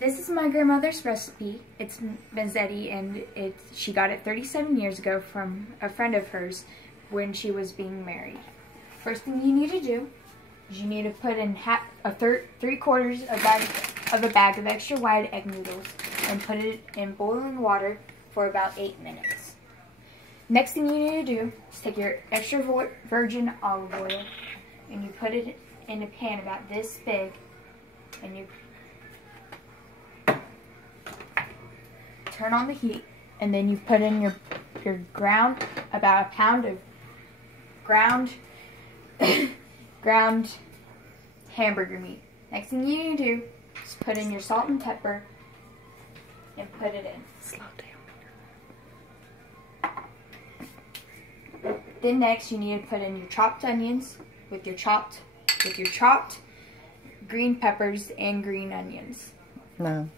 This is my grandmother's recipe. It's Mazzetti, and she got it 37 years ago from a friend of hers when she was being married. First thing you need to do is you need to put in 3/4 of a bag of extra wide egg noodles and put it in boiling water for about 8 minutes. Next thing you need to do is take your extra virgin olive oil and you put it in a pan about this big, and you turn on the heat, and then you put in your about a pound of ground hamburger meat. Next thing you need to do is put in your salt and pepper and put it in. Slow down. Then next you need to put in your chopped onions with your chopped green peppers and green onions. No.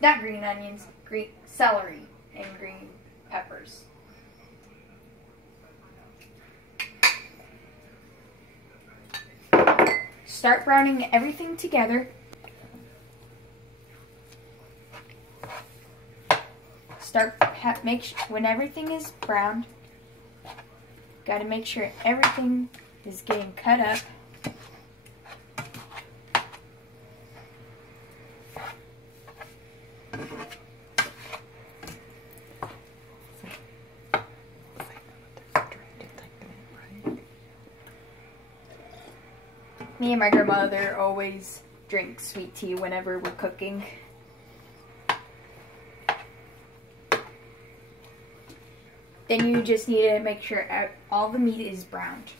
Not green onions, green celery and green peppers. Start browning everything together. When everything is browned, got to make sure everything is getting cut up. Me and my grandmother always drink sweet tea whenever we're cooking. Then you just need to make sure all the meat is browned.